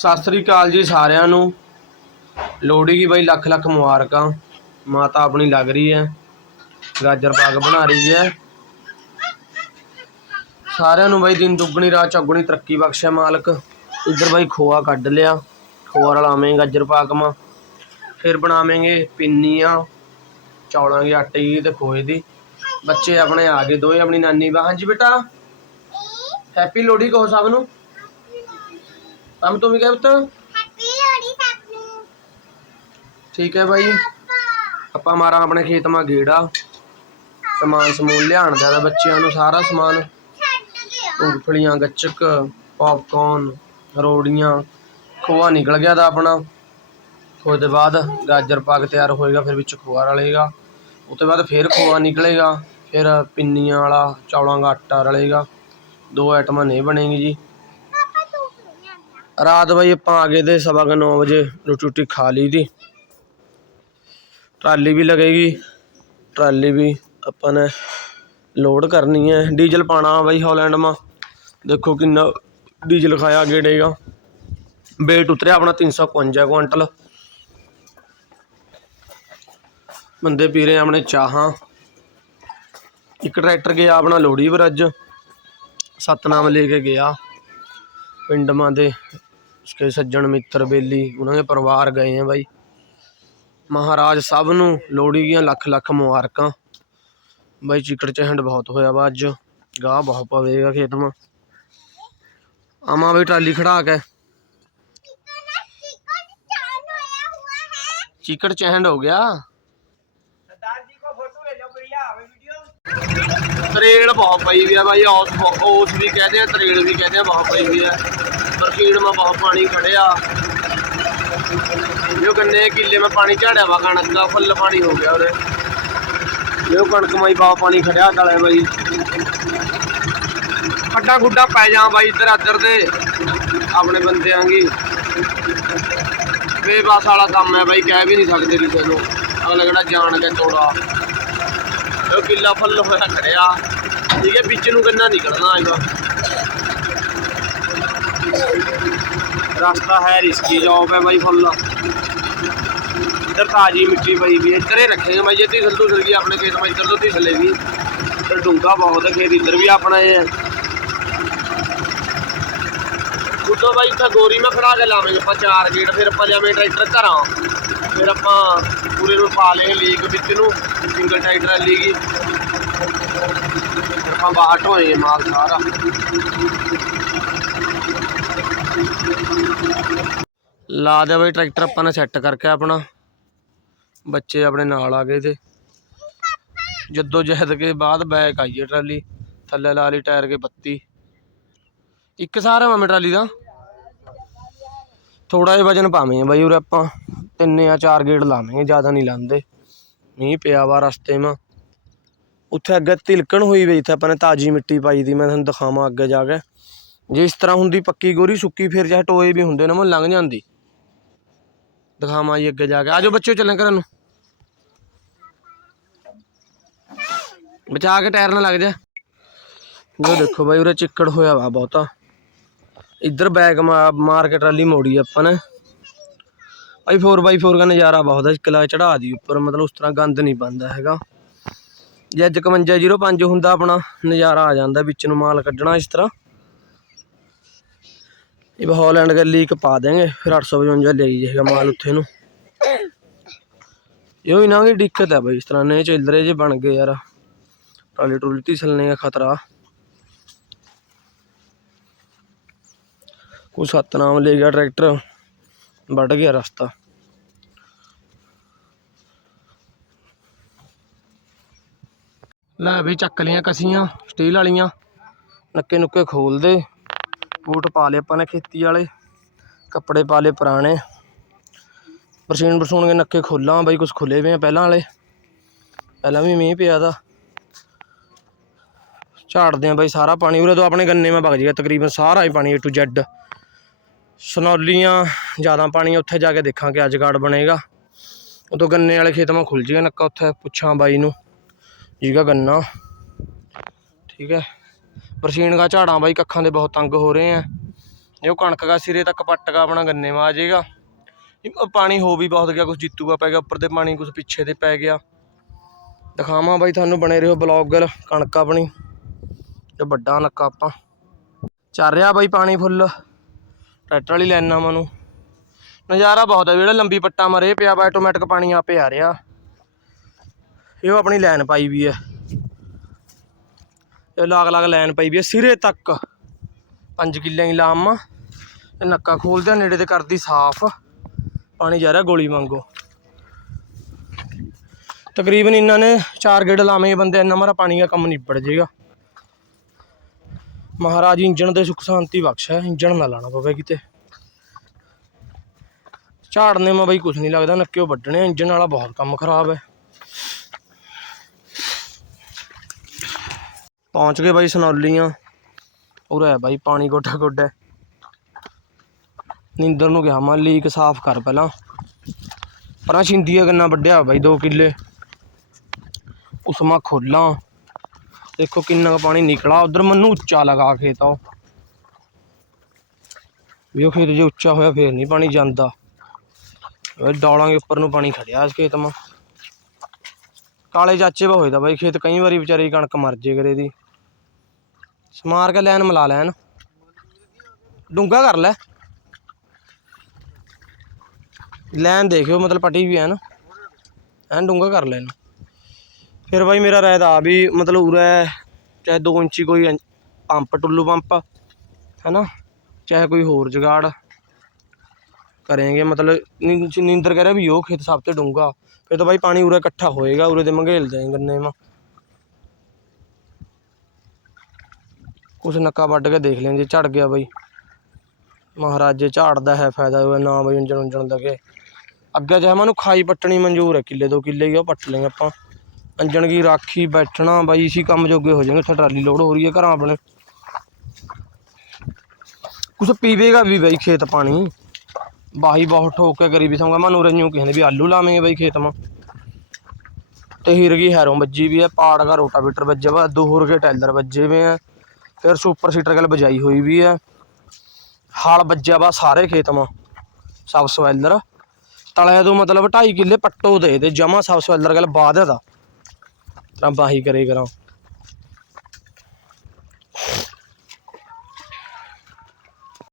ਸਤਿ ਸ੍ਰੀ ਅਕਾਲ ਜੀ ਸਾਰਿਆਂ ਨੂੰ। ਲੋਹੜੀ ਦੀ ਬਾਈ ਲੱਖ ਲੱਖ ਮੁਬਾਰਕਾਂ। ਮਾਤਾ ਆਪਣੀ ਲੱਗ ਰਹੀ ਹੈ। ਗਾਜਰ ਪਾਕ ਬਣਾ ਰਹੀ ਹੈ। ਸਾਰਿਆਂ ਨੂੰ ਬਾਈ ਦਿਨ ਦੁੱਗਣੀ ਰਾਤ ਚੌਗਣੀ ਤਰੱਕੀ ਬਖਸ਼ਿਆ ਮਾਲਕ। ਇੱਧਰ ਬਾਈ ਖੋਆ ਕੱਢ ਲਿਆ। ਖੋਆ ਰਲਾਵੇਂ ਗਾਜਰ ਪਾਕ ਮਾ। ਫਿਰ ਬਣਾਵਾਂਗੇ ਪਿੰਨੀਆਂ ਚੌਲਾਂ ਦੇ ਆਟੇ ਦੀ ਤੇ ਖੋਏ ਦੀ। ਬੱਚੇ ਆਪਣੇ ਆ ਗਏ ਦੋਏ ਆਪਣੀ ਨਾਨੀ ਬਾ ਹਾਂਜੀ ਬੇਟਾ। ਹੈਪੀ ਲੋਹੜੀ ਕਹੋ ਸਭ ਨੂੰ। ਹਮ ਤੁਮ ਕੀ ਪੁੱਤ। ਹੈਪੀ ਲੋਹੜੀ ਸਭ ਨੂੰ ਠੀਕ ਹੈ ਬਾਈ। ਆਪਾਂ ਮਾਰਾ ਆਪਣੇ ਖੇਤ ਮਾ ਗੇੜਾ। ਸਮਾਨ ਸਮੂਨ ਲਿਆਣ ਦਾ ਤਾਂ ਬੱਚਿਆਂ ਨੂੰ ਸਾਰਾ ਸਮਾਨ। ਛੱਡ ਗਿਆ ਮੂੰਗਫਲੀਆਂ ਗੱਚਕ ਪੌਪਕੌਰਨ ਰੋੜੀਆਂ ਖੋਆ ਨਿਕਲ ਗਿਆ ਤਾਂ ਆਪਣਾ। ਖੋਏ ਦੇ ਬਾਅਦ ਗਾਜਰ ਪਾਕ ਤਿਆਰ ਹੋਏਗਾ ਫਿਰ ਵਿੱਚ ਖੋਆ ਰਲੇਗਾ। ਉਸ ਤੋਂ ਬਾਅਦ ਫਿਰ ਖੋਆ ਨਿਕਲੇਗਾ ਫਿਰ ਪਿੰਨੀਆਂ ਵਾਲਾ ਚੌਲਾਂ ਦਾ ਆਟਾ ਰਲੇਗਾ। ਦੋ ਆਈਟਮਾਂ ਨਹੀਂ ਬਣੇਗੀ ਜੀ ਪਾਪਾ ਤੂੰ ਕਿਉਂ ਨਹੀਂ ਆਂਦਾ ਰਾਤ ਬਾਈ ਆਪਾਂ ਆ ਗਏ ਤੇ ਸਵਾ ਕੇ ਨੌ ਵਜੇ ਰੋਟੀ ਰੋਟੀ ਖਾ ਲਈ ਦੀ। ਟਰਾਲੀ ਵੀ ਲੱਗੇਗੀ। ਟਰਾਲੀ ਵੀ ਆਪਾਂ ਨੇ ਲੋਡ ਕਰਨੀ ਹੈ। ਡੀਜ਼ਲ ਪਾਣਾ ਬਾਈ ਹਾਲੈਂਡ ਮਾ ਦੇਖੋ ਕਿੰਨਾ ਡੀਜ਼ਲ ਖਾਇਆ ਗੇੜੇਗਾ ਵੇਟ ਉਤਰਿਆ ਆਪਣਾ 351 ਕੁਇੰਟਲ। ਬੰਦੇ ਪੀ ਰਹੇ ਆਪਣੇ ਚਾਹਾਂ। ਇੱਕ ਟਰੈਕਟਰ ਗਿਆ ਆਪਣਾ ਲੋੜੀ ਪਰ ਸਤਨਾਮ ਲੈ ਕੇ ਗਿਆ। ਪਿੰਡ ਮਾਂ ਦੇ ਉਸਕੇ ਸੱਜਣ ਮਿੱਤਰ, ਬੇਲੀ, ਉਹਨਾਂ ਦੇ ਪਰਿਵਾਰ ਗਏ ਆ ਬਾਈ। ਮਹਾਰਾਜ ਸਭ ਨੂੰ ਲੋਹੜੀ ਦੀਆਂ ਲੱਖ ਲੱਖ ਮੁਬਾਰਕਾਂ। ਬਾਈ ਚਿਕੜ ਚਹੰਡ ਬਹੁਤ ਹੋਇਆ ਵਾ ਅੱਜ। ਗਾਹ ਬਹੁਤ ਪਵੇਗਾ ਖੇਤ ਮਾ। ਆਮਾ ਬਈ ਟਰਾਲੀ ਖੜਾ ਕੇ। ਕਿਤਨਾ ਚਿਕਨ ਹੋ ਗਿਆ। ਤਰੇੜ ਬਹੁਤ ਪਈ ਵੀ ਆ ਬਾਈ, ਔਸ ਔਸ ਵੀ ਕਹਿੰਦੇ ਆ ਤਰੇੜ ਵੀ ਕਹਦੇ ਆ, ਬਹੁਤ ਪਈ ਵੀ ਆ। ਬਰਸੀਨ ਮਾ ਬਹੁਤ ਪਾਣੀ ਖੜਿਆ। ਜੋ ਗੰਨੇ ਕਿੱਲੇ ਮਾ ਪਾਣੀ ਝਾੜਿਆ ਵਾ ਕਣਕ ਦਾ ਫੁੱਲ ਪਾਣੀ ਹੋ ਗਿਆ ਉਹਦੇ। ਜੋ ਕਣਕ ਮਾਈ ਬਹੁਤ ਪਾਣੀ ਖੜਿਆ ਡਲੇ ਬਾਈ ਖੱਡਾ ਗੁੱਡਾ ਪੈ ਜਾ ਬਾਈ ਇੱਧਰ ਅੱਧਰ ਦੇ ਆਪਣੇ ਬੰਦਿਆਂ ਦੀ। ਬੇਬਸ ਵਾਲਾ ਕੰਮ ਹੈ ਬਾਈ, ਕਹਿ ਵੀ ਨਹੀਂ ਸਕਦੇ ਕਿਸੇ ਨੂੰ। ਅਗਲਾ ਕਿਹੜਾ ਜਾਣ ਕੇ ਤੋੜਾ ਉਹ ਕਿੱਲਾ ਫੁੱਲ ਹੋਇਆ ਖੜਿਆ। ਠੀਕ ਹੈ, ਵਿੱਚ ਨੂੰ ਕਿੰਨਾ ਨਿਕਲਣਾ ਹੈਗਾ। ਰਸਤਾ ਹੈ ਰਿਸਕੀ ਜੌਬ ਹੈ ਬਾਈ ਫੁੱਲ ਇੱਧਰ ਤਾਜੀ ਮਿੱਟੀ ਪਈ ਵੀ ਹੈ। ਇੱਧਰ ਹੀ ਰੱਖੇਗੇ ਬਾਈ, ਜੇ ਤਿਸਲ ਤੁਸਲ ਗਈ, ਆਪਣੇ ਖੇਤ ਮਾ ਇੱਧਰ ਤੋਂ ਤਿਸਲੇ ਵੀ। ਤੇ ਡੂੰਗਾ ਬਹੁਤ ਹੈ, ਖੇਤ ਇੱਧਰ ਵੀ ਆਪਣਾ ਇਹ ਹੈ। ਉਦੋਂ ਬਾਈ ਇੱਥੇ ਗੋਰੀ ਮੈਂ ਖੜਾ ਕੇ ਲਾਵਾਂਗੇ, ਆਪਾਂ ਚਾਰ ਗੇਟ, ਫਿਰ ਆਪਾਂ ਲਿਆਵੇਂ ਟਰੈਕਟਰ ਘਰਾਂ। ਫਿਰ ਆਪਾਂ ਪੂਰੇ ਨੂੰ ਪਾ ਲਏ ਲੀਕ ਵਿੱਚ ਨੂੰ ਸਿੰਗਲ ਟਰੈਕਟਰ ਲੀਗੀ ਆਪਾਂ ਬਾਹਰ ਢੋਏ ਮਾਲ ਸਾਰਾ। ਲਾ ਦਿਆ ਬਾਈ ਟਰੈਕਟਰ ਆਪਾਂ ਨੇ ਸੈੱਟ ਕਰਕੇ ਆਪਣਾ। ਬੱਚੇ ਆਪਣੇ ਨਾਲ ਆ ਗਏ ਤੇ ਜੱਦੋ ਜਹਿਦ ਕੇ ਬਾਅਦ ਬੈਕ ਆਈ ਹੈ ਟਰਾਲੀ। ਥੱਲੇ ਲਾ ਲਈ ਟਾਇਰ ਕੇ ਬੱਤੀ। ਇੱਕ ਸਾਰਾ ਮਾਮੇ ਟਰਾਲੀ ਦਾ। ਥੋੜਾ ਜਿਹਾ ਵਜਨ ਪਾਵੇਂ ਬਾਈ ਉਰੇ ਆਪਾਂ। ਤਿੰਨ ਜਾਂ ਚਾਰ ਗੇੜ ਲਾਵਾਂਗੇ ਜ਼ਿਆਦਾ ਨਹੀਂ ਲਾਉਂਦੇ। ਮੀਂਹ ਪਿਆ ਵਾ ਰਸਤੇ 'ਮਾ ਉੱਥੇ ਅੱਗੇ ਤਿਲਕਣ ਹੋਈ ਵੀ ਇੱਥੇ ਆਪਾਂ ਨੇ ਤਾਜੀ ਮਿੱਟੀ ਪਾਈ ਦੀ, ਮੈਂ ਤੁਹਾਨੂੰ ਦਿਖਾਵਾਂ ਅੱਗੇ ਜਾ ਕੇ। ਜੇ ਇਸ ਤਰ੍ਹਾਂ ਹੁੰਦੀ ਪੱਕੀ ਗੋਰੀ ਸੁੱਕੀ, ਫਿਰ ਚਾਹੇ ਟੋਏ ਵੀ ਹੁੰਦੇ ਨਾ, ਮੈਂ ਲੰਘ ਜਾਂਦੀ। ਦਿਖਾਵਾਂ ਜੀ ਅੱਗੇ ਜਾ ਕੇ। ਆਜੋ ਬੱਚਿਓ, ਚੱਲਾਂ ਘਰਾਂ ਨੂੰ। ਬਚਾ ਕੇ ਟਾਇਰ ਨਾ ਲੱਗ ਜਾ। ਉਹ ਦੇਖੋ ਬਾਈ, ਉਰੇ ਚਿੱਕੜ ਹੋਇਆ ਵਾ ਬਹੁਤਾ। ਇੱਧਰ ਬੈਗ ਮਾਰ ਕੇ ਟਰਾਲੀ ਮੋੜੀ ਆਪਾਂ ਨੇ। ਭਾਈ 4x4 ਦਾ ਨਜ਼ਾਰਾ ਬਹੁਤ ਹੈ ਕਿਲਾ ਚੜਾ ਦੀ ਉੱਪਰ, ਮਤਲਬ ਉਸ ਤਰ੍ਹਾਂ ਗੰਦ ਨਹੀਂ ਪੈਂਦਾ ਹੈਗਾ। ਜੇ ਅੱਜ 5105 ਹੁੰਦਾ ਆਪਣਾ, ਨਜ਼ਾਰਾ ਆ ਜਾਂਦਾ ਵਿੱਚ ਨੂੰ ਮਾਲ ਕੱਢਣਾ ਇਸ ਤਰ੍ਹਾਂ। ਇਹ ਹਾਲੈਂਡ ਦੇ ਇੱਕ ਪਾ ਦੇਂਗੇ ਫਿਰ 855 ਲੈ ਜਾਏਗਾ ਮਾਲ ਉੱਥੇ ਨੂੰ। ਇਹੋ ਨਾ ਦੀ ਦਿੱਕਤ ਹੈ ਬਈ, ਇਸ ਤਰ੍ਹਾਂ ਨੇ ਚਿਲਦਰੇ ਜੇ ਬਣ ਗਏ ਯਾਰ। ਟਰਾਲੀ ਟਰੂਲੀ ਤਿਸਲਣੇ ਦਾ ਖਤਰਾ। ਕੋਈ ਸਤਨਾਮ ਲੈ ਗਿਆ ਟਰੈਕਟਰ, ਵੱਢ ਗਿਆ ਰਸਤਾ। ਲੈ ਵੀ ਚੱਕ ਲੀਆਂ ਕਸੀਆਂ, ਸਟੀਲ ਵਾਲੀਆਂ, ਨੱਕੇ ਨੁੱਕੇ ਖੋਲਦੇ। ਬੂਟ ਪਾ ਲਏ ਆਪਾਂ ਨੇ ਖੇਤੀ ਵਾਲੇ, ਕੱਪੜੇ ਪਾ ਲਏ ਪੁਰਾਣੇ। ਬਰਸੀਨ ਬਰਸੂਨ ਕੇ ਨੱਕੇ ਖੋਲਾਂ, ਬਾਈ ਕੁਝ ਖੁੱਲੇ ਵੇ ਆ ਪਹਿਲਾਂ ਵਾਲੇ। ਪਹਿਲਾਂ ਵੀ ਮੀਂਹ ਪਿਆ ਦਾ ਝਾੜਦੇ ਆ ਬਾਈ ਸਾਰਾ ਪਾਣੀ, ਉਰੇ ਤੋਂ ਆਪਣੇ ਗੰਨੇ ਮੈਂ ਵਗ ਜਾਏਗਾ ਤਕਰੀਬਨ ਸਾਰਾ ਹੀ ਪਾਣੀ ਏ ਟੂ Z ਸਨੌਲੀਆਂ, ਜ਼ਿਆਦਾ ਪਾਣੀ ਉੱਥੇ ਜਾ ਕੇ ਦੇਖਾਂਗੇ ਅੱਜ ਗਾਰਡ ਬਣੇਗਾ। ਉਦੋਂ ਗੰਨੇ ਵਾਲੇ ਖੇਤ ਮਾ ਖੁੱਲ ਜਾਏਗਾ ਨੱਕਾ ਉੱਥੇ, ਪੁੱਛਾਂ ਬਾਈ ਨੂੰ ਜੀਗਾ ਗੰਨਾ। ਠੀਕ ਹੈ। ਬਰਸੀਨ ਦਾ ਝਾੜਾਂ ਬਾਈ ਕੱਖਾਂ ਦੇ ਬਹੁਤ ਤੰਗ ਹੋ ਰਹੇ ਆ। ਜੇ ਉਹ ਕਣਕ ਦਾ ਸਿਰੇ ਤੱਕ ਪੱਟ ਗਾ ਆਪਣਾ ਗੰਨੇ ਮਾ ਆ ਜਾਏਗਾ ਪਾਣੀ ਹੋ ਵੀ ਬਹੁਤ ਗਿਆ ਕੁਝ ਜਿੱਤੂਗਾ ਪੈ ਗਿਆ, ਉੱਪਰ ਤੇ ਪਾਣੀ ਕੁਝ ਪਿੱਛੇ ਤੇ ਪੈ ਗਿਆ। ਦਿਖਾਵਾਂ ਬਾਈ ਤੁਹਾਨੂੰ ਬਣੇ ਰਹੋ ਬਲੌਗਰ ਕਣਕ ਆਪਣੀ ਤੇ ਵੱਡਾ ਨੱਕਾ ਆਪਾਂ। ਚੱਲ ਰਿਹਾ ਬਾਈ ਪਾਣੀ ਫੁੱਲ, ਟਰੈਕਟਰ ਵਾਲੀ ਲੈਣਾ ਮਨੂੰ ਨਜ਼ਾਰਾ ਬਹੁਤ ਹੈ ਜਿਹੜਾ ਲੰਬੀ ਪੱਟਾ ਮਰੇ ਪਿਆ ਵਾ ਆਟੋਮੈਟਿਕ ਪਾਣੀ ਆਪੇ ਆ ਰਿਹਾ। ਇਹ ਉਹ ਆਪਣੀ ਲਾਈਨ ਪਾਈ ਵੀ ਹੈ ਲਾਗ ਲਾਗ ਲਾਈਨ ਪਈ ਵੀ ਹੈ ਸਿਰੇ ਤੱਕ। 5 ਕਿੱਲਿਆਂ ਦੀ ਲਾਮ ਇਹ ਨੱਕਾ ਖੋਲਦਿਆਂ ਨੇੜੇ ਤੇ ਕਰਦੀ ਸਾਫ਼। ਪਾਣੀ ਜਾ ਰਿਹਾ ਗੋਲੀ ਵਾਂਗੂ। ਤਕਰੀਬਨ ਇਹਨਾਂ ਨੇ ਚਾਰ ਗੇੜ ਲਾਵੇਂ ਬੰਦੇ, ਇੰਨਾ ਮਾਰਾ ਪਾਣੀ ਦਾ ਕੰਮ ਨਿਬੜ ਜਾਏਗਾ ਮਹਾਰਾਜ ਇੰਜਣ ਦੇ ਸੁੱਖ ਸ਼ਾਂਤੀ ਬਖਸ਼ਾ ਇੰਜਣ ਨਾ ਲਾਣਾ ਪਵੇ ਕਿਤੇ। ਝਾੜਨੇ ਮਾ ਬਈ ਕੁਝ ਨਹੀਂ ਲੱਗਦਾ, ਨੱਕਿਓ ਵੱਢਣੇ ਇੰਜਣ ਵਾਲਾ ਬਹੁਤ ਕੰਮ ਖਰਾਬ ਹੈ। ਪਹੁੰਚ ਗਏ ਬਾਈ ਸਨੌਲੀਆਂ। ਉਰੇ ਹੈ ਬਾਈ ਪਾਣੀ ਗੋਡਾ ਗੋਡਾ। ਨਿੰਦਰ ਨੂੰ ਕਿਹਾ, ਮੈਂ ਲੀਕ ਸਾਫ਼ ਕਰ ਪਹਿਲਾਂ। ਪਰਾਂ ਛਿੰਦੀਆ ਕਿੰਨਾ ਵੱਢਿਆ ਬਾਈ 2 ਕਿੱਲੇ। ਉਸਮਾ ਖੋਲਾਂ। ਦੇਖੋ ਕਿੰਨਾ ਕੁ ਪਾਣੀ ਨਿਕਲਾ। ਉਧਰ ਮੈਨੂੰ ਉੱਚਾ ਲਗਾ ਖੇਤ ਉਹ। ਵੀ ਉਹ ਖੇਤ ਜੇ ਉੱਚਾ ਹੋਇਆ, ਫੇਰ ਨਹੀਂ ਪਾਣੀ ਜਾਂਦਾ। ਇਹ ਡੌਲਾਂ ਦੇ ਉੱਪਰ ਨੂੰ ਪਾਣੀ ਖੜਿਆ ਇਸ ਖੇਤ ਮਾ। ਕਾਲੇ ਚਾਚੇ ਵਾ ਹੋਏ ਦਾ ਬਾਈ, ਖੇਤ ਕਈ ਵਾਰੀ ਵਿਚਾਰੇ ਦੀ ਕਣਕ ਮਰ ਜੇ ਕਰੇ ਦੀ। ਸਮਾਰ ਕੇ ਲੈਣ ਮਿਲਾ ਲੈਣ। ਡੂੰਗਾ ਕਰ ਲੈ। ਲੈਣ ਦੇਖਿਓ, ਮਤਲਬ ਪਟੀ ਵੀ ਹੈ ਨਾ। ਐਨ ਡੂੰਗਾ ਕਰ ਲੈਣ ਫਿਰ ਬਾਈ ਮੇਰਾ ਰਾਇ ਦਾ ਵੀ ਮਤਲਬ ਉਰੇ ਚਾਹੇ 2 ਇੰਚੀ ਕੋਈ ਅੰ- ਪੰਪ, ਟੁੱਲੂ ਪੰਪ, ਹੈ ਨਾ? ਚਾਹੇ ਕੋਈ ਹੋਰ ਜਗਾੜ। ਕਰਾਂਗੇ, ਮਤਲਬ ਨੀ- ਨੀਂਦਰ ਕਹਿ ਰਿਹਾ ਵੀ ਉਹ ਖੇਤ ਸਭ ਤੋਂ ਡੂੰਗਾ ਫਿਰ ਤਾਂ ਬਾਈ ਪਾਣੀ ਉਰੇ ਇਕੱਠਾ ਹੋਏਗਾ, ਉਰੇ ਦੇ ਮੰਗੇਲ ਜਾਏ ਗੰਨੇ ਮਾ ਕੁਛ ਨੱਕਾ ਵੱਢ ਕੇ ਦੇਖ ਲੈਂਦੇ, ਝੜ ਗਿਆ ਬਾਈ। ਮਹਾਰਾਜ ਜੇ ਝਾੜਦਾ ਹੈ ਫਾਇਦਾ ਹੋਇਆ, ਨਾ ਬਾਈ ਉਂਜਣ ਉਂਜਣ ਲੱਗੇ ਅੱਗੇ ਜੇ ਮੈਨੂੰ ਖਾਈ ਪੱਟਣੀ ਮਨਜ਼ੂਰ ਹੈ, ਕਿੱਲੇ ਦੋ ਕਿੱਲੇ ਹੀ ਉਹ ਪੱਟ ਲੈਂਗੇ ਆਪਾਂ। ਅੰਜਣ ਕੀ ਰਾਖੀ ਬੈਠਣਾ, ਬਾਈ ਇਸੀ ਕੰਮ ਜੋਗੇ ਹੋ ਜਾਣਗੇ, ਉੱਥੇ ਟਰਾਲੀ ਲੋਡ ਹੋ ਰਹੀ ਹੈ ਘਰਾਂ ਆਪਣੇ ਕੁਛ ਪੀਵੇਗਾ ਵੀ ਬਾਈ ਖੇਤ ਪਾਣੀ। ਬਾਹੀ ਬਹੁਤ ਠੋਕ ਕੇ ਕਰੀ ਵੀ ਸੰਗਾ ਮਨੂੰ ਰੰਨੂ ਕਹਿੰਦੇ ਵੀ ਆਲੂ ਲਾਵੇਂਗੇ ਬਾਈ ਖੇਤ ਮਾ। ਤੇ ਹੀਰਗੀ ਹੈਰੋਂ ਵੱਜੀ ਵੀ ਹੈ ਪਾੜ ਦਾ ਰੋਟਾਵੇਟਰ ਵੱਜਿਆ ਵਾ ਦੂਰ ਕੇ ਟੈਲਰ ਵੱਜੇ ਵੇ ਆ, ਫਿਰ ਸੁਪਰ ਸੀਟਰ ਗੱਲ ਬਜਾਈ ਹੋਈ ਵੀ ਹੈ ਹਲ ਵੱਜਿਆ ਵਾ ਸਾਰੇ ਖੇਤ ਮਾ, ਸਬ ਸਵੈਲਰ। ਤਲੇ ਤੋਂ ਮਤਲਬ 2.5 ਕਿੱਲੇ ਪੱਟੋ ਦੇ ਤੇ ਜਮਾ ਸਬ ਸਵੈਲਰ ਗੱਲ ਬਾਦ ਦਾ ਤਰਾ ਬਾਹੀ ਕਰੇ ਕਰਾਂ।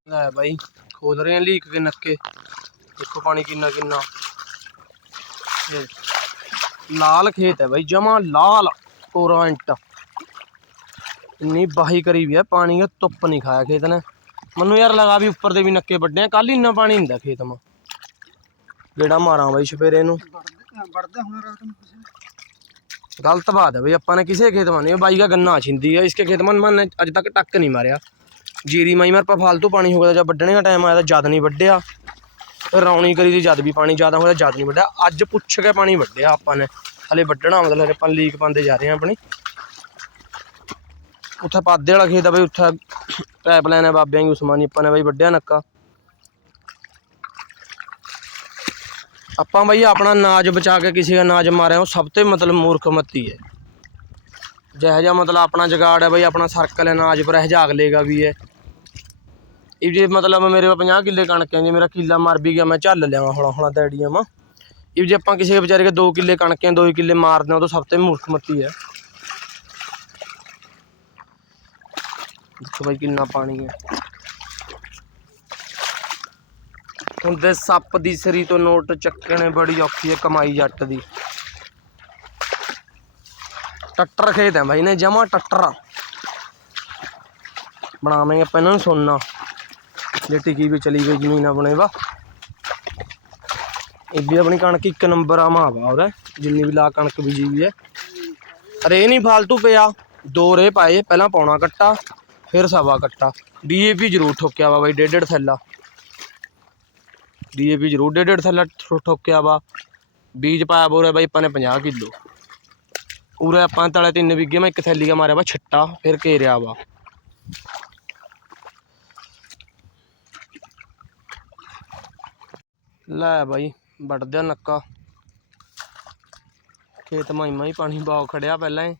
ਲੈ ਬਾਈ। ਖੋਲ ਰਹੇ ਆ ਲੀਕ ਕੇ ਨੱਕੇ। ਦੇਖੋ ਪਾਣੀ ਕਿੰਨਾ ਕਿੰਨਾ। ਲਾਲ ਖੇਤ ਹੈ ਬਾਈ ਜਮਾ ਲਾਲ ਕੋਰਾ ਇੰਟ ਇੰਨੀ ਬਾਹੀ ਕਰੀ ਵੀ ਹੈ ਪਾਣੀ ਦਾ ਧੁੱਪ ਨਹੀਂ ਖਾਇਆ ਖੇਤ ਨੇ। ਮੈਨੂੰ ਯਾਰ ਲਗਾ ਵੀ ਉੱਪਰ ਦੇ ਵੀ ਨੱਕੇ ਵੱਡੇ ਆ ਕੱਲ ਇੰਨਾ ਪਾਣੀ ਹੁੰਦਾ ਖੇਤ ਮਾ। ਗੇੜਾ ਮਾਰਾਂ ਬਾਈ ਸਵੇਰੇ ਨੂੰ ਵੜਦਾ ਹੁਣ ਰਾਤ ਨੂੰ ਕਿਸੇ ਗਲਤ ਬਾਤ ਹੈ ਬਈ ਆਪਾਂ ਨੇ ਕਿਸੇ ਖੇਤ ਮਾ ਨਹੀਂ ਬਾਈ ਦਾ ਗੰਨਾ ਛਿੰਦੀ ਹੈ ਇਸਕੇ ਖੇਤ ਮਨ ਮਨ ਅੱਜ ਤੱਕ ਟੱਕ ਨਹੀਂ ਮਾਰਿਆ। ਜੀਰੀ ਮਾਈ ਮਾਰ ਪਾ ਫਾਲਤੂ ਪਾਣੀ ਹੋ ਗਿਆ ਜਦ ਵੱਢਣੇ ਦਾ ਟਾਈਮ ਆਇਆ ਤਾਂ ਜਦ ਨਹੀਂ ਵੱਢਿਆ। ਫਿਰ ਰੌਣੀ ਕਰੀ ਦੀ ਜਦ ਵੀ ਪਾਣੀ ਜ਼ਿਆਦਾ ਹੋਇਆ ਜਦ ਨਹੀਂ ਵੱਢਿਆ। ਅੱਜ ਪੁੱਛ ਕੇ ਪਾਣੀ ਵੱਢਿਆ ਆਪਾਂ ਨੇ। ਹਲੇ ਵੱਢਣਾ ਮਤਲਬ ਆਪਾਂ ਲੀਕ ਪਾਉਂਦੇ ਜਾ ਰਹੇ ਹਾਂ ਆਪਣੀ। ਉੱਥੇ ਪਾਦੇ ਵਾਲਾ ਖੇਤ ਆ ਬਈ, ਉੱਥੇ ਪਾਈਪਲਾਈਨ ਹੈ ਬਾਬਿਆਂ ਦੀ, ਉਸਮਾਨੀ ਆਪਾਂ ਨੇ ਬਈ ਵੱਢਿਆ ਨੱਕਾ। ਆਪਾਂ ਬਈ ਆਪਣਾ ਨਾਜ ਬਚਾ ਕੇ ਕਿਸੇ ਦਾ ਨਾਜ ਮਾਰਿਆ, ਉਹ ਸਭ ਤੋਂ ਮਤਲਬ ਮੂਰਖ ਮੱਤੀ ਹੈ। ਜਿਹੋ ਜਿਹਾ ਮਤਲਬ ਆਪਣਾ ਜਗਾੜ ਹੈ ਬਈ, ਆਪਣਾ ਸਰਕਲ ਹੈ, ਨਾਜ ਪਰ ਹੈ ਜਾਗ ਲੇਗਾ ਵੀ ਹੈ। ਇਹ ਜੇ ਮਤਲਬ ਮੇਰੇ ਕੋਲ 50 ਕਿੱਲੇ ਕਣਕ ਹੈ, ਜੇ ਮੇਰਾ ਕਿੱਲਾ ਮਰ ਵੀ ਗਿਆ, ਮੈਂ ਝੱਲ ਲਿਆਵਾਂ ਹੌਲਾ ਹੌਲਾ ਤੈੜੀਆਂ ਮਾ। ਇਹ ਜੇ ਆਪਾਂ ਕਿਸੇ ਵਿਚਾਰੇ ਕੇ 2 ਕਿੱਲੇ ਕਣਕ ਹੈ 2 ਕਿੱਲੇ ਮਾਰਦੇ ਹਾਂ, ਉਹ ਤਾਂ ਸਭ ਤੋਂ ਮੂਰਖ ਮੱਤੀ ਹੈ। ਦੇਖੋ ਬਈ ਕਿੰਨਾ ਪਾਣੀ ਹੈ। ਹੁੰਦੇ ਸੱਪ ਦੀ ਸਰੀ ਤੋਂ ਨੋਟ ਚੱਕਣੇ ਬੜੀ ਔਖੀ ਹੈ, ਕਮਾਈ ਜੱਟ ਦੀ। ਟੱਟਰ ਖੇਤ ਹੈ ਬਾਈ ਨੇ ਜਮਾ ਟੱਟਰ ਬਣਾਵਾਂਗੇ ਆਪਾਂ ਇਹਨਾਂ ਨੂੰ ਸੁਣਨਾ। ਜੇ ਟਿਕੀ ਵੀ ਚਲੀ ਗਈ ਜ਼ਮੀਨ ਆਪਣੇ ਵਾ। ਇਹ ਵੀ ਆਪਣੀ ਕਣਕ ਇੱਕ ਨੰਬਰ ਆ ਮਾਵਾ ਉਹਦਾ ਜਿੰਨੀ ਵੀ ਲਾ ਕਣਕ ਬੀਜੀ ਵੀ ਹੈ। ਰੇ ਨਹੀਂ ਫਾਲਤੂ ਪਿਆ, ਦੋ ਰੇ ਪਾਏ, ਪਹਿਲਾਂ ਪੌਣਾ ਕੱਟਾ, ਫਿਰ ਸਵਾ ਕੱਟਾ। ਡੀਏਪੀ ਜ਼ਰੂਰ ਠੋਕਿਆ ਵਾ ਬਾਈ, ਡੇਢ ਡੇਢ ਥੈਲਾ। ਡੀਏਪੀ ਜ਼ਰੂਰ ਡੇਢ ਡੇਢ ਥੈਲਾ ਠੋ- ਠੋਕਿਆ ਵਾ। ਬੀਜ ਪਾਇਆ ਬੋਰੇ ਬਾਈ, ਆਪਾਂ ਨੇ 50 ਕਿਲੋ। ਉਰੇ ਆਪਾਂ ਤਲੇ ਤਿੰਨ ਵਿਗੇ ਮੈਂ ਇੱਕ ਥੈਲੀ ਦਾ ਮਾਰਿਆ ਵਾ, ਛੱਟਾ, ਫਿਰ ਘੇਰਿਆ ਵਾ। ਲੈ ਬਾਈ ਵੱਢਦਿਆ ਨੱਕਾ। ਖੇਤ ਮਾਈ ਮਾਈ ਪਾਣੀ ਬਾਉ ਖੜਿਆ ਪਹਿਲਾਂ ਹੀ।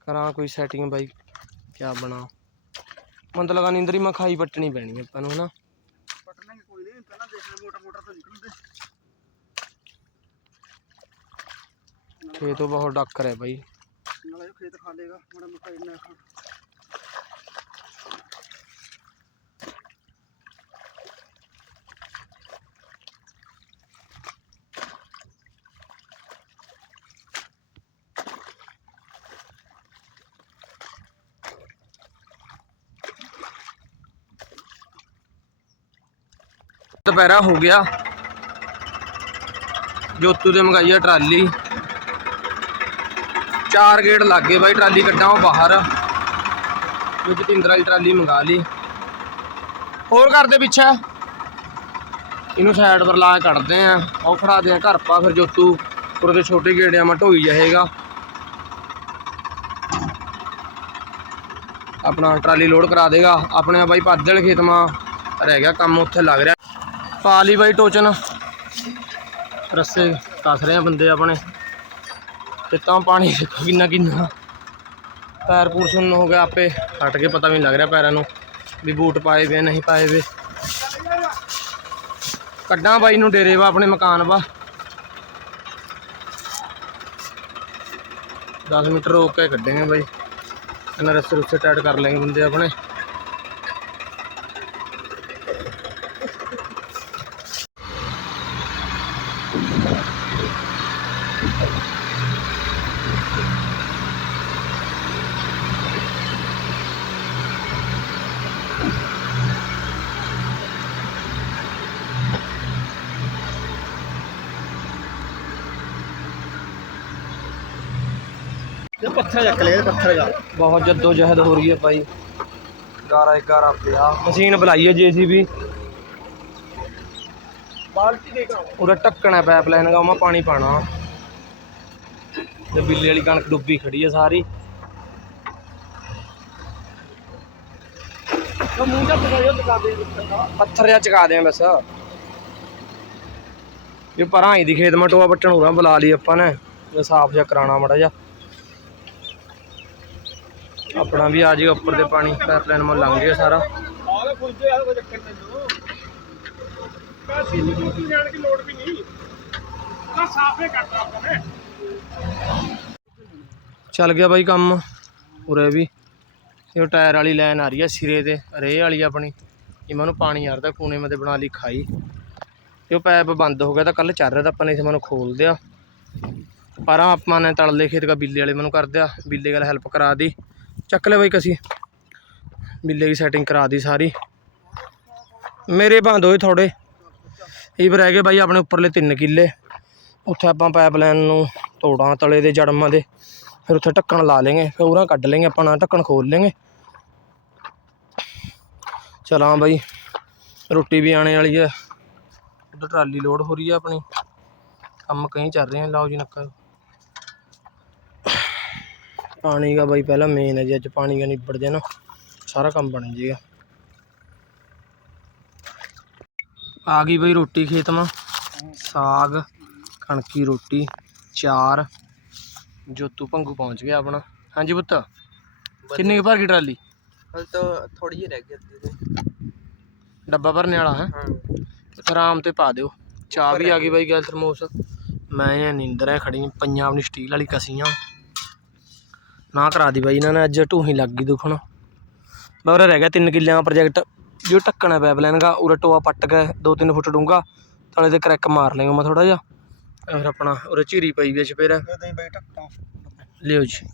ਕਰਾਂ ਕੋਈ ਸੈਟਿੰਗ ਬਾਈ ਕਿਆ ਬਣਾ। ਮਤਲਬ ਆ ਨੀਂਦਰੀ ਮੈਂ ਖਾਈ ਪੱਟਣੀ ਪੈਣੀ ਆਪਾਂ ਨੂੰ ਹਨਾ। ਪਟ ਲਾਂਗੇ ਕੋਈ ਨਹੀਂ ਪਹਿਲਾਂ ਦੇਖ ਲੈ ਮੋਟਾ ਮੋਟਾ ਤਾਂ ਨਿਕਲਦੇ ਖੇਤੋਂ ਬਹੁਤ ਡੱਕਰ ਹੈ ਬਾਈ। ਨਾਲੇ ਖੇਤ ਖਾ ਲੇਗਾ ਮਾੜਾ ਮੋਟਾ ਇੰਨਾ ਖਾ ਦੁਪਹਿਰਾ ਹੋ ਗਿਆ। ਜੋਤੂ ਦੇ ਮੰਗਾਈ ਆ ਟਰਾਲੀ। ਚਾਰ ਗੇੜ ਲੱਗ ਗਏ ਬਾਈ, ਟਰਾਲੀ ਕੱਢਾਂ ਉਹ ਬਾਹਰ। ਜੋ ਜਤਿੰਦਰ ਵਾਲੀ ਟਰਾਲੀ ਮੰਗਾ ਲਈ। ਹੋਰ ਕਰਦੇ ਪਿੱਛੇ? ਇਹਨੂੰ ਸਾਈਡ ਪਰ ਲਾ ਕੇ ਕੱਢਦੇ ਆ। ਉਹ ਖੜਾਦੇ ਆ ਘਰ ਪਾ ਫਿਰ ਜੋਤੂ। ਉਹਦੇ ਛੋਟੇ ਗੇੜਿਆਂ ਮਾ ਢੋਈ ਜਾਏਗਾ। ਆਪਣਾ ਟਰਾਲੀ ਲੋਡ ਕਰਾ ਦੇਗਾ। ਆਪਣੇ ਬਾਈ, ਪਾਦਲ ਖੇਤ ਮਾ ਰਹਿ ਗਿਆ ਕੰਮ, ਉੱਥੇ ਲੱਗ ਰਿਹਾ। ਪਾ ਲਈ ਬਾਈ ਟੋਚਨ। ਰੱਸੇ ਕੱਸ ਰਹੇ ਆ ਬੰਦੇ ਆਪਣੇ। ਤੇ ਤਾਂ ਪਾਣੀ ਦੇਖੋ ਕਿੰਨਾ ਕਿੰਨਾ। ਪੈਰ ਪੂਰ ਸੁੰਨ ਹੋ ਗਿਆ ਆਪੇ। ਹਟ ਕੇ ਪਤਾ ਵੀ ਨਹੀਂ ਲੱਗ ਰਿਹਾ ਪੈਰਾਂ ਨੂੰ ਵੀ ਬੂਟ ਪਾਏ ਵੇ ਨਹੀਂ ਪਾਏ ਵੇ। ਕੱਢਾਂ ਬਾਈ ਨੂੰ ਡੇਰੇ ਵਾ, ਆਪਣੇ ਮਕਾਨ ਵਾ। 10 ਮੀਟਰ ਰੋਕ ਕੇ ਕੱਢਾਂਗੇ ਬਾਈ। ਇਹਨਾਂ ਰਸਤੇ ਰੁੱਸੇ ਟਾਈਟ ਕਰ ਲੈਂਗੇ ਬੰਦੇ ਆਪਣੇ। ਪੱਥਰ ਚੱਕ ਲਿਆ ਪੱਥਰ ਜਾ। ਬਹੁਤ ਜੱਦੋ ਜਹਿਦ ਹੋ ਰਹੀ ਹੈ ਭਾਈ। ਗਾਰਾ ਇੱਕ ਗਾਰਾ ਪਿਆ। ਮਸ਼ੀਨ ਬੁਲਾਈ ਹੈ ਜੀਸੀਬੀ। ਬਾਲਟੀ ਦੇ ਕੇ ਉਹਦਾ ਢੱਕਣਾ ਪਾਈਪਲਾਈਨ ਦਾ ਉਹ ਪਾਣੀ ਪਾਣਾ। ਤੇ ਬਿੱਲੇ ਵਾਲੀ ਕਣਕ ਡੁੱਬੀ ਖੜੀ ਹੈ ਸਾਰੀ। ਉਹ ਮੂੰਹ ਜਾ ਪਕਾ ਪਕਾ ਦੇ ਪੱਥਰ ਜਿਹਾ ਚਕਾ ਦੇ ਬਸ। ਇਹ ਪਰਾਂ ਹੀ ਦੀ ਖੇਤ ਮਟੋਆ ਪੱਟਣ ਹੋਰਾਂ ਬੁਲਾ ਲਈ ਆਪਾਂ ਨੇ। ਸਾਫ਼ ਜਿਹਾ ਕਰਾਣਾ ਮੜਾ ਜਾ ਆਪਣਾ ਵੀ ਆ ਜਾਏਗਾ ਉੱਪਰ ਦੇ ਪਾਣੀ ਪਾਈਪਲਾਈਨ ਮੋਂ ਲੰਘ ਗਿਆ ਸਾਰਾ। ਆਲੇ ਫੁੱਲਦੇ ਆ ਕੋਈ ਚੱਕਰ ਤੈਨੂੰ ਕਾਸੀ ਨੂੰ ਕੀ ਜਾਣ ਦੀ ਲੋੜ ਵੀ ਨਹੀਂ ਉਹਦਾ ਸਾਫੇ ਕਰਦਾ ਆਪਾਂ ਨੇ ਚੱਲ ਗਿਆ ਬਾਈ ਕੰਮ, ਉਰੇ ਵੀ। ਇਹ ਟਾਇਰ ਵਾਲੀ ਲਾਈਨ ਆ ਰਹੀ ਹੈ ਸਿਰੇ ਤੇ, ਰੇਹ ਵਾਲੀ ਆਪਣੀ। ਇਹਨਾਂ ਨੂੰ ਪਾਣੀ ਯਾਰਦਾ ਕੂਨੇ ਤੇ ਬਣਾ ਲਈ ਖਾਈ। ਇਹ ਉਹ ਪੈਪ ਬੰਦ ਹੋ ਗਿਆ ਤਾਂ ਕੱਲ ਚੱਲ ਰਿਹਾ ਤਾਂ ਆਪਾਂ ਨੇ ਇਸ ਨੂੰ ਖੋਲ ਦਿਆ। ਪਰ ਆਪਾਂ ਨੇ ਤਲਦੇ ਖੇਤ ਦਾ ਬਿੱਲੇ ਵਾਲੇ, ਮੈਨੂੰ ਕਰ ਦਿਆ। ਬਿੱਲੇ ਗੱਲ ਹੈਲਪ ਕਰਾ ਦੀ। ਚੱਕ ਲੈ ਬਾਈ ਕਸੀ। ਬਿੱਲੇ ਦੀ ਸੈਟਿੰਗ ਕਰਾ ਦੀ ਸਾਰੀ। ਮੇਰੇ ਬੰਦ ਹੋਏ ਥੋੜੇ ਇਹ ਵੀ ਰਹਿ ਗਏ ਬਾਈ ਆਪਣੇ ਉੱਪਰਲੇ 3 ਕਿੱਲੇ। ਉੱਥੇ ਆਪਾਂ ਪਾਈਪਲਾਈਨ ਨੂੰ ਤੋੜਾਂ ਤਲੇ ਦੇ, ਜੜਮਾਂ ਦੇ। ਫਿਰ ਉੱਥੇ ਢੱਕਣ ਲਾ ਲੇਂਗੇ ਫਿਰ ਉਹਨਾਂ ਕੱਢ ਲੇਂਗੇ ਆਪਾਂ, ਨਾ ਢੱਕਣ ਖੋਲ ਲੇਂਗੇ ਚਲਾਂ ਬਾਈ। ਰੋਟੀ ਵੀ ਆਣੇ ਵਾਲੀ ਹੈ ਉਧਰ ਟਰਾਲੀ ਲੋਡ ਹੋ ਰਹੀ ਹੈ ਆਪਣੀ। ਕੰਮ ਕहीं ਚੱਲ ਰਹੇ ਆ, ਲਾਓ ਜੀ ਨੱਕਾ ਪਾਣੀ ਦਾ ਬਾਈ ਪਹਿਲਾਂ ਮੇਨ ਹੈ ਜੀ ਅੱਜ ਪਾਣੀ ਦਾ ਨਿਬੜ ਜੇ ਨਾ ਸਾਰਾ ਕੰਮ ਬਣ ਜਾਏਗਾ। ਆ ਗਈ ਬਈ ਰੋਟੀ ਖੇਤ ਮਾ। ਸਾਗ ਕਣਕੀ ਰੋਟੀ ਚਾਰ। ਜੋਤੂ ਭੰਗੂ ਪਹੁੰਚ ਗਿਆ ਆਪਣਾ। ਹਾਂਜੀ ਪੁੱਤ ਕਿੰਨੀ ਕੁ ਭਰ ਗਈ ਟਰਾਲੀ? ਹਲ ਤਾਂ ਥੋੜੀ ਜਿਹੀ ਰਹਿ ਗਈ ਡੱਬਾ ਭਰਨੇ ਵਾਲਾ ਹੈ? ਆਰਾਮ ਤੇ ਪਾ ਦਿਓ। ਚਾਹ ਵੀ ਆ ਗਈ ਬਾਈ ਗੱਲ ਥਰਮੋਸ। ਮੈਂ ਇਹ ਨੀਂਦਰ ਹੈ ਖੜੀ ਆਪਣੀ ਸਟੀਲ ਵਾਲੀ ਕਸੀਆਂ। ਨਾ ਕਰਾ ਦੀ ਬਾਈ ਇਹਨਾਂ ਨੇ ਅੱਜ ਢੂਹੀ ਲੱਗ ਗਈ ਦੁਖਣ ਮਗਰ ਰਹਿ ਗਿਆ 3 ਕਿੱਲਿਆਂ ਦਾ ਪ੍ਰੋਜੈਕਟ ਜੋ ਢੱਕਣਾ ਪਾਈਪਲਾਈਨ ਦਾ ਉਰੇ ਟੋਆ ਪੱਟ ਕੇ 2-3 ਫੁੱਟ ਡੂੰਗਾ ਤਲੇ ਤੇ ਕਰੈਕ ਮਾਰ ਲੇਗਾ ਮੈਂ ਥੋੜਾ ਜਿਹਾ। ਫਿਰ ਆਪਣਾ ਉਰੇ ਝੀਰੀ ਪਈ ਬਈ ਟੱਕਾ ਲਿਓ ਜੀ।